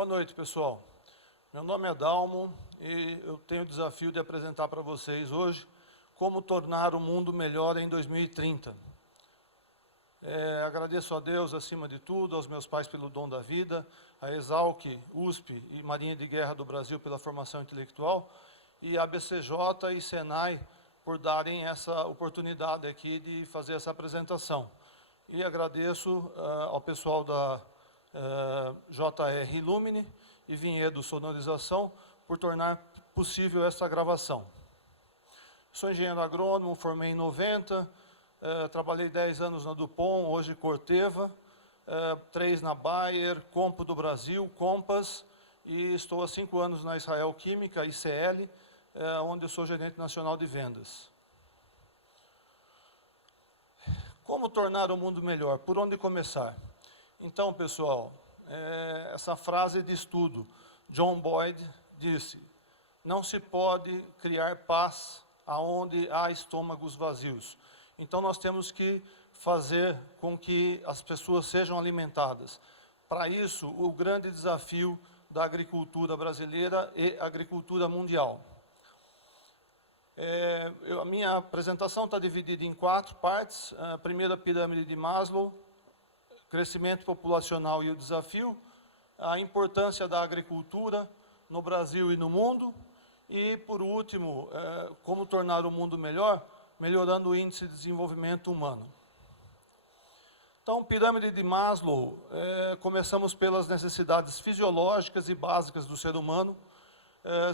Boa noite, pessoal. Meu nome é Dalmo e eu tenho o desafio de apresentar para vocês hoje como tornar o mundo melhor em 2030. Agradeço a Deus, acima de tudo, aos meus pais pelo dom da vida, a Exalc, USP e Marinha de Guerra do Brasil pela formação intelectual, e a BCJ e Senai por darem essa oportunidade aqui de fazer essa apresentação. E agradeço ao pessoal da JR Illumine e Vinhedo Sonorização por tornar possível essa gravação. Sou engenheiro agrônomo, formei em 90, trabalhei 10 anos na Dupont, hoje Corteva, 3 na Bayer, Compo do Brasil, Compass, e estou há 5 anos na Israel Química, ICL, onde eu sou gerente nacional de vendas. Como tornar o mundo melhor? Por onde começar? Então, pessoal, essa frase de estudo, John Boyd disse: não se pode criar paz aonde há estômagos vazios. Então, nós temos que fazer com que as pessoas sejam alimentadas. Para isso, o grande desafio da agricultura brasileira e agricultura mundial. A minha apresentação está dividida em 4 partes. A primeira, pirâmide de Maslow, crescimento populacional e o desafio, a importância da agricultura no Brasil e no mundo, e, por último, como tornar o mundo melhor, melhorando o índice de desenvolvimento humano. Então, pirâmide de Maslow, começamos pelas necessidades fisiológicas e básicas do ser humano,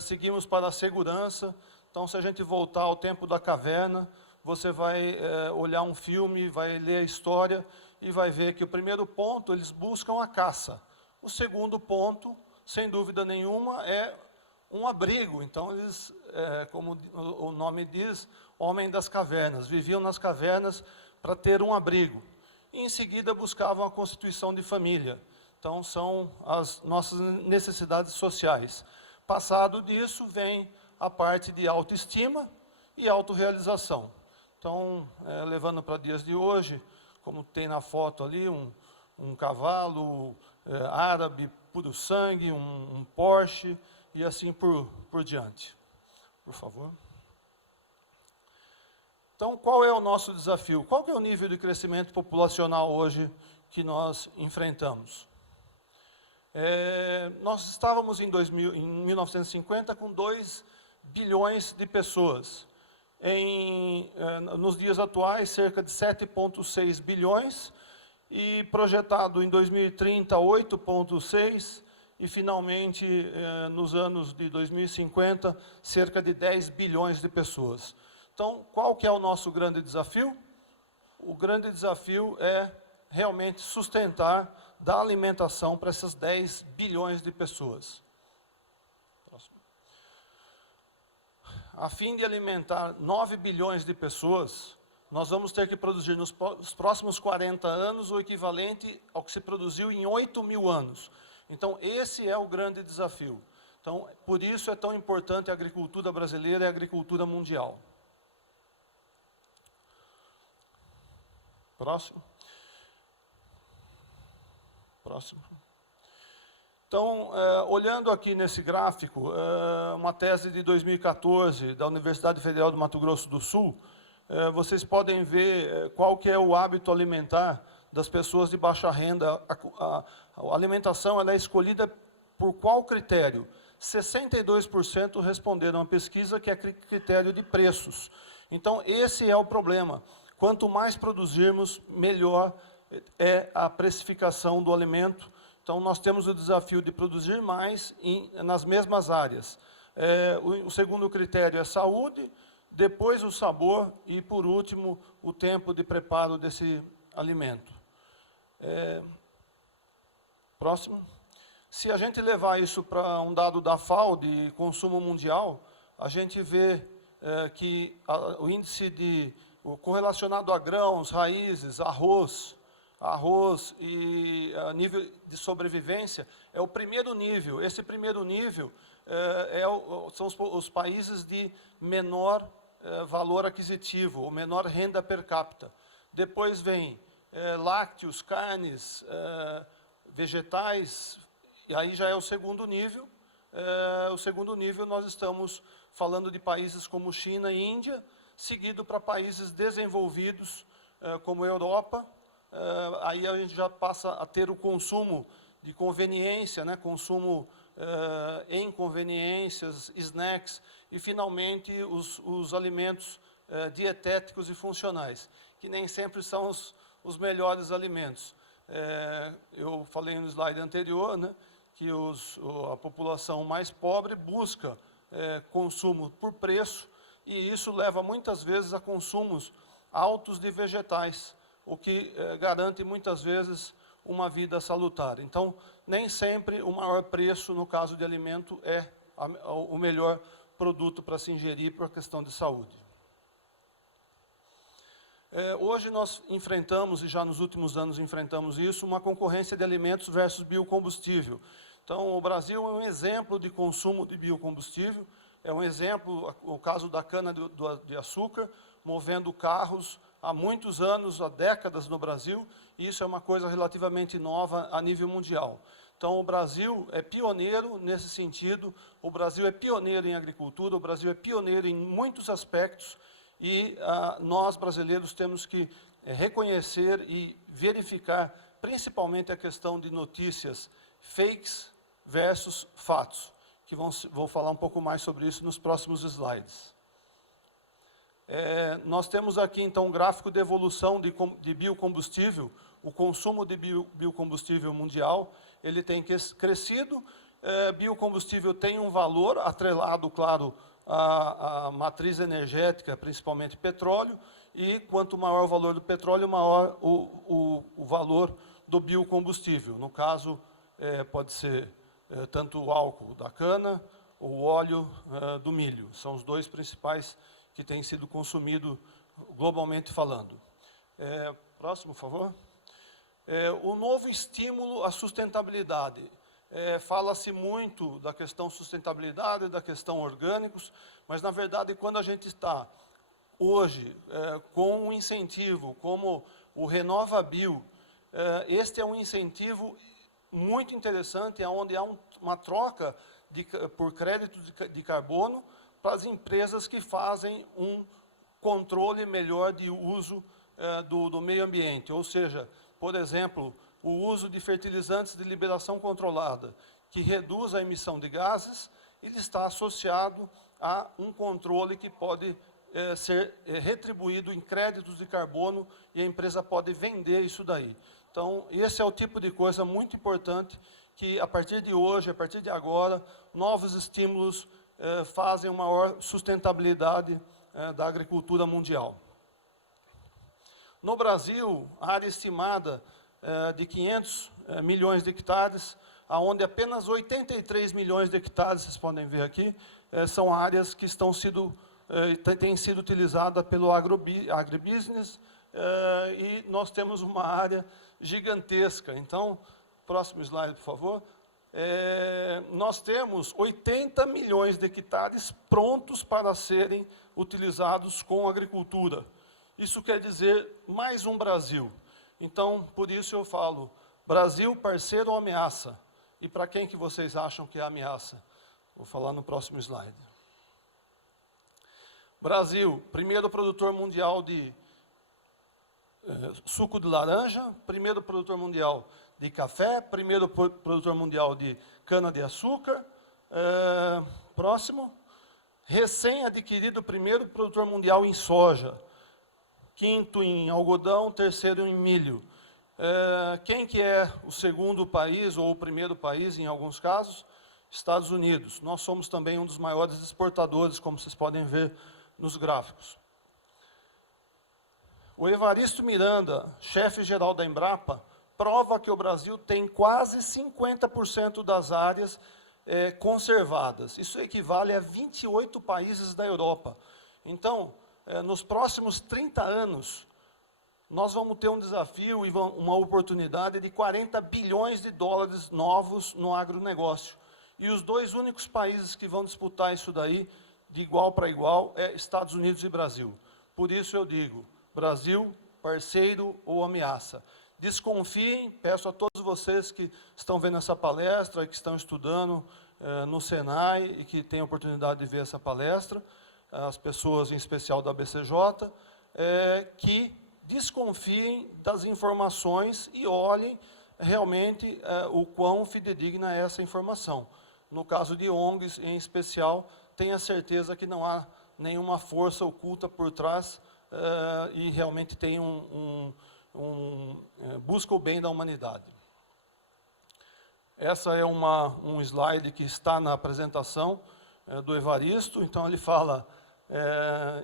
seguimos para a segurança. Então, se a gente voltar ao tempo da caverna, você vai olhar um filme, vai ler a história e vai ver que o primeiro ponto, eles buscam a caça. O segundo ponto, sem dúvida nenhuma, é um abrigo. Então, eles, como o nome diz, homem das cavernas, viviam nas cavernas para ter um abrigo. E, em seguida, buscavam a constituição de família. Então, são as nossas necessidades sociais. Passado disso, vem a parte de autoestima e autorrealização. Então, levando para dias de hoje, como tem na foto ali, um cavalo árabe, puro sangue, um Porsche, e assim por diante. Por favor. Então, qual é o nosso desafio? Qual que é o nível de crescimento populacional hoje que nós enfrentamos? Nós estávamos em 1950 com 2 bilhões de pessoas. Nos dias atuais, cerca de 7,6 bilhões, e projetado em 2030, 8,6, e finalmente, nos anos de 2050, cerca de 10 bilhões de pessoas. Então, qual que é o nosso grande desafio? O grande desafio é realmente sustentar, dar alimentação para essas 10 bilhões de pessoas. A fim de alimentar 9 bilhões de pessoas, nós vamos ter que produzir nos próximos 40 anos o equivalente ao que se produziu em 8.000 anos. Então, esse é o grande desafio. Então, por isso é tão importante a agricultura brasileira e a agricultura mundial. Próximo. Próximo. Então, olhando aqui nesse gráfico, uma tese de 2014 da Universidade Federal do Mato Grosso do Sul, vocês podem ver qual que é o hábito alimentar das pessoas de baixa renda. A alimentação ela é escolhida por qual critério? 62% responderam à pesquisa que é critério de preços. Então, esse é o problema. Quanto mais produzirmos, melhor é a precificação do alimento. Então, nós temos o desafio de produzir mais nas mesmas áreas. O segundo critério é saúde, depois o sabor e, por último, o tempo de preparo desse alimento. Próximo. Se a gente levar isso para um dado da FAO, de consumo mundial, a gente vê que o índice correlacionado a grãos, raízes, arroz e nível de sobrevivência é o primeiro nível. Esse primeiro nível são os países de menor valor aquisitivo, ou menor renda per capita. Depois vem lácteos, carnes, vegetais E aí já é o segundo nível. O segundo nível nós estamos falando de países como China e Índia, seguido para países desenvolvidos como Europa. Aí a gente já passa a ter o consumo de conveniência, né, consumo em conveniências, snacks, e finalmente os alimentos dietéticos e funcionais, que nem sempre são os melhores alimentos. Eu falei no slide anterior, né, que a população mais pobre busca consumo por preço, e isso leva muitas vezes a consumos altos de vegetais, o que garante muitas vezes uma vida salutar. Então, nem sempre o maior preço, no caso de alimento, é o melhor produto para se ingerir por questão de saúde. Hoje nós enfrentamos, e já nos últimos anos enfrentamos isso, uma concorrência de alimentos versus biocombustível. Então, o Brasil é um exemplo de consumo de biocombustível, é um exemplo, o caso da cana-de-açúcar, movendo carros há muitos anos, há décadas no Brasil, e isso é uma coisa relativamente nova a nível mundial. Então, o Brasil é pioneiro nesse sentido, o Brasil é pioneiro em agricultura, o Brasil é pioneiro em muitos aspectos, e nós, brasileiros, temos que reconhecer e verificar, principalmente a questão de notícias fakes versus fatos, que vou falar um pouco mais sobre isso nos próximos slides. Nós temos aqui, então, um gráfico de evolução de biocombustível, o consumo de biocombustível mundial, ele tem crescido, biocombustível tem um valor atrelado, claro, à matriz energética, principalmente petróleo, e quanto maior o valor do petróleo, maior o valor do biocombustível. No caso, pode ser tanto o álcool da cana ou o óleo do milho. São os dois principais que têm sido consumidos globalmente falando. Próximo, por favor. O novo estímulo à sustentabilidade. Fala-se muito da questão sustentabilidade, da questão orgânicos, mas, na verdade, quando a gente está hoje com um incentivo como o RenovaBio, este é um incentivo muito interessante, onde há uma troca por crédito de carbono para as empresas que fazem um controle melhor de uso do meio ambiente. Ou seja, por exemplo, o uso de fertilizantes de liberação controlada, que reduz a emissão de gases, ele está associado a um controle que pode ser retribuído em créditos de carbono, e a empresa pode vender isso daí. Então, esse é o tipo de coisa muito importante que, a partir de hoje, a partir de agora, novos estímulos fazem uma maior sustentabilidade da agricultura mundial. No Brasil, a área estimada de 500 milhões de hectares, onde apenas 83 milhões de hectares, vocês podem ver aqui, são áreas que têm sido utilizadas pelo agribusiness, e nós temos uma área gigantesca. Então, próximo slide, por favor. Nós temos 80 milhões de hectares prontos para serem utilizados com agricultura. Isso quer dizer mais um Brasil. Então, por isso eu falo, Brasil, parceiro ou ameaça? E para quem que vocês acham que é ameaça? Vou falar no próximo slide. Brasil, primeiro produtor mundial de suco de laranja, primeiro produtor mundial de café, primeiro produtor mundial de cana-de-açúcar. Próximo. Recém-adquirido primeiro produtor mundial em soja. Quinto em algodão, terceiro em milho. Quem que é o segundo país, ou o primeiro país, em alguns casos? Estados Unidos. Nós somos também um dos maiores exportadores, como vocês podem ver nos gráficos. O Evaristo Miranda, chefe-geral da Embrapa, prova que o Brasil tem quase 50% das áreas conservadas. Isso equivale a 28 países da Europa. Então, nos próximos 30 anos, nós vamos ter um desafio e uma oportunidade de 40 bilhões de dólares novos no agronegócio. E os dois únicos países que vão disputar isso daí, de igual para igual, é Estados Unidos e Brasil. Por isso eu digo, Brasil, parceiro ou ameaça. Desconfiem, peço a todos vocês que estão vendo essa palestra, que estão estudando no Senai e que têm a oportunidade de ver essa palestra, as pessoas em especial da BCJ, que desconfiem das informações e olhem realmente o quão fidedigna é essa informação. No caso de ONGs, em especial, tenha certeza que não há nenhuma força oculta por trás e realmente tem busca o bem da humanidade. Essa é um slide que está na apresentação do Evaristo. Então, ele fala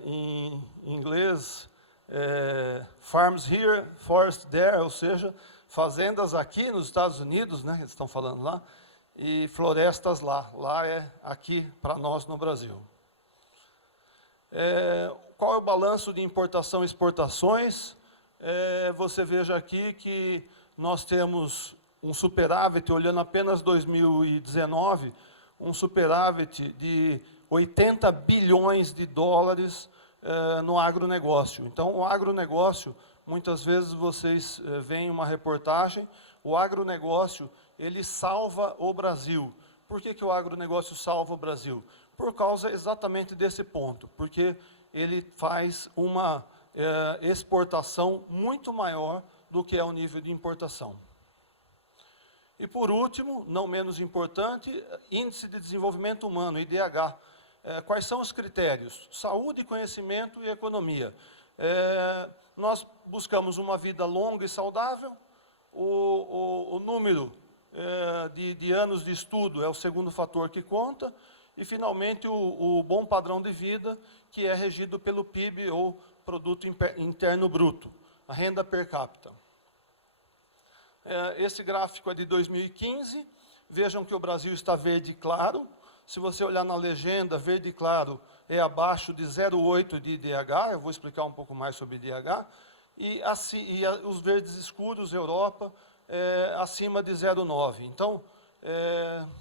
em inglês, farms here, forest there, ou seja, fazendas aqui nos Estados Unidos, né, eles estão falando lá, e florestas lá. Lá é aqui para nós no Brasil. Qual é o balanço de importação e exportações? Você veja aqui que nós temos um superávit, olhando apenas 2019, um superávit de 80 bilhões de dólares no agronegócio. Então, o agronegócio, muitas vezes vocês veem uma reportagem, o agronegócio, ele salva o Brasil. Por que o agronegócio salva o Brasil? Por causa exatamente desse ponto, porque ele faz uma exportação muito maior do que é o nível de importação. E por último, não menos importante, Índice de Desenvolvimento Humano, IDH. Quais são os critérios? Saúde, conhecimento e economia. Nós buscamos uma vida longa e saudável, o número de anos de estudo é o segundo fator que conta, e finalmente o bom padrão de vida, que é regido pelo PIB, ou Produto Interno Bruto, a renda per capita. Esse gráfico é de 2015, vejam que o Brasil está verde claro. Se você olhar na legenda, verde claro é abaixo de 0,8 de IDH, eu vou explicar um pouco mais sobre IDH, e os verdes escuros, Europa, acima de 0,9. Então,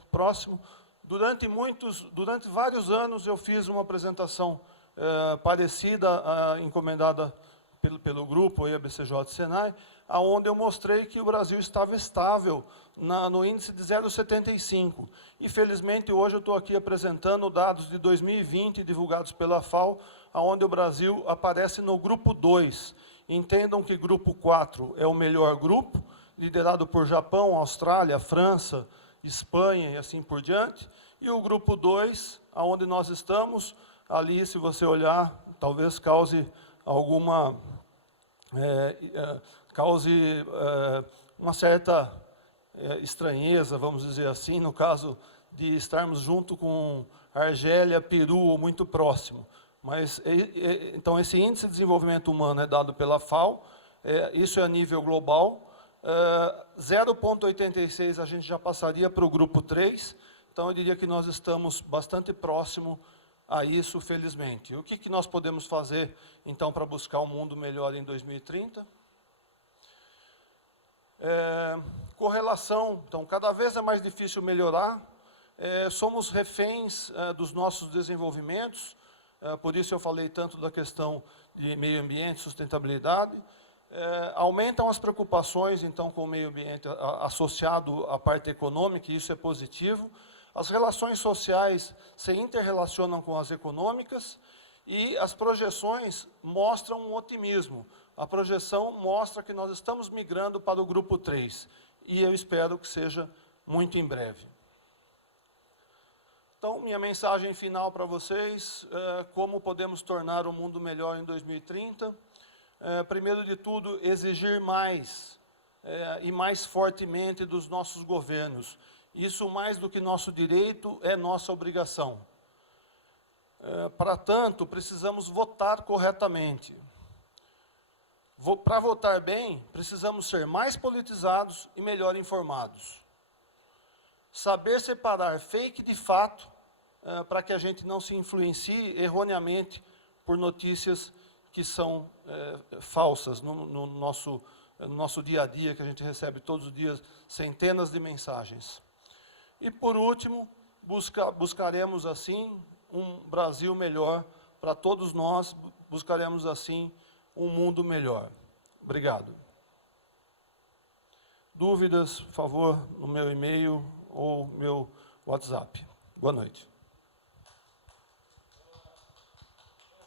próximo, durante vários anos eu fiz uma apresentação parecida, encomendada pelo grupo IBCJ Senai, aonde eu mostrei que o Brasil estava estável no índice de 0,75. E, felizmente, hoje eu estou aqui apresentando dados de 2020, divulgados pela FAO, aonde o Brasil aparece no grupo 2. Entendam que grupo 4 é o melhor grupo, liderado por Japão, Austrália, França, Espanha e assim por diante. E o grupo 2, aonde nós estamos, ali, se você olhar, talvez cause alguma... uma certa estranheza, vamos dizer assim, no caso de estarmos junto com Argélia, Peru, ou muito próximo. Mas, então, esse índice de desenvolvimento humano é dado pela FAO, isso é a nível global. 0,86 a gente já passaria para o grupo 3, então eu diria que nós estamos bastante próximo a isso, felizmente. O que nós podemos fazer, então, para buscar um mundo melhor em 2030? Correlação, então, cada vez é mais difícil melhorar, somos reféns dos nossos desenvolvimentos, por isso eu falei tanto da questão de meio ambiente, sustentabilidade. Aumentam as preocupações, então, com o meio ambiente associado à parte econômica, e isso é positivo. As relações sociais se interrelacionam com as econômicas, e as projeções mostram um otimismo. A projeção mostra que nós estamos migrando para o grupo 3, e eu espero que seja muito em breve. Então, minha mensagem final para vocês, como podemos tornar o mundo melhor em 2030. Primeiro de tudo, exigir mais, e mais fortemente dos nossos governos. Isso, mais do que nosso direito, é nossa obrigação. Para tanto, precisamos votar corretamente. Para votar bem, precisamos ser mais politizados e melhor informados. Saber separar fake de fato, para que a gente não se influencie erroneamente por notícias que são falsas no nosso dia a dia, que a gente recebe todos os dias centenas de mensagens. E, por último, buscaremos, assim, um Brasil melhor para todos nós, buscaremos, assim, um mundo melhor. Obrigado. Dúvidas, por favor, no meu e-mail ou meu WhatsApp. Boa noite.